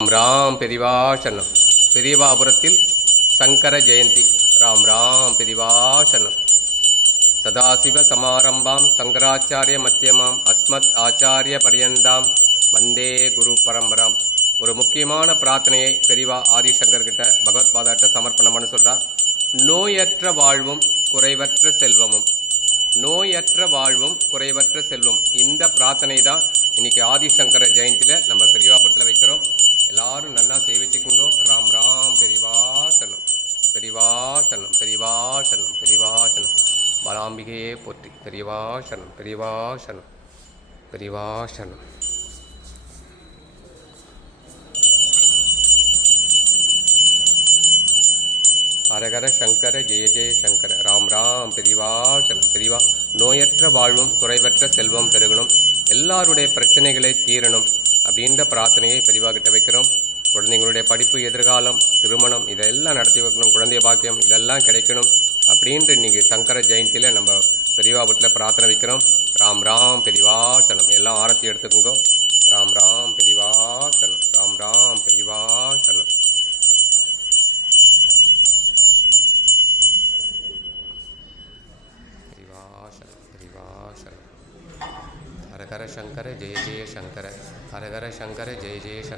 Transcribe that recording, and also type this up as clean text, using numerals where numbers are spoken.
ராம் பெரிவா சரணம். பெரியவாபுரத்தில் சங்கர ஜெயந்தி. ராம் ராம் பெரிவா சரணம். சதாசிவ சமாரம்பாம் சங்கராச்சாரிய மத்தியமாம் அஸ்மத் ஆச்சாரிய பரியந்தாம் வந்தே குரு பரம்பராம். ஒரு முக்கியமான பிரார்த்தனையை பெரிவா ஆதிசங்கர்கிட்ட பகவத்பாதாட்ட சமர்ப்பணம் பண்ண சொல்கிறா. நோயற்ற வாழ்வும் குறைவற்ற செல்வமும். நோயற்ற வாழ்வும் குறைவற்ற செல்வம். இந்த பிரார்த்தனை தான் இன்றைக்கி ஆதிசங்கர ஜெயந்தியில் நம்ம பெரியவாபுரத்தில் வைக்கிறோம். எல்லாரும் நன்னா சேவிச்சுக்குங்கோ. ராம் ராம் பெரிவா சரணம். பெரிவா சரணம். பெரிவா சரணம். பெரிவா சரணம். பாலாம்பிகையே போற்றி. பெரிவா சரணம். பெரிவா சரணம். பெரிவா சரணம். ஹரஹர சங்கர ஜெய ஜெய சங்கர. ராம் ராம் பெரிவா சரணம். பெரிவா நோயற்ற வாழ்வும் குறைவற்ற செல்வம் பெருகணும், எல்லாருடைய பிரச்சனைகளை தீரணும் அப்படின்ற பிரார்த்தனையை பெரிவா கிட்ட வைக்கிறோம். குழந்தைங்களுடைய படிப்பு, எதிர்காலம், திருமணம் இதெல்லாம் நடத்தி வைக்கணும், குழந்தைய பாக்கியம் இதெல்லாம் கிடைக்கணும் அப்படின்ட்டு இன்றைக்கி சங்கர ஜெயந்தியில் நம்ம பெரிவாபுரத்தில் பிரார்த்தனை வைக்கிறோம். ராம் ராம் பெரிவா சரணம். எல்லாம் ஆரத்தி எடுத்துக்கோங்க. ராம் ராம் பெரிவா சரணம். ராம் ராம் பெரிவா சரணம். பெரிவா சரணம். பெரிவா சரணம். ஹரஹர சங்கர ஜெய ஜெய சங்கர. ஹரஹர சங்கர ஜெய ஜெய சங்கர.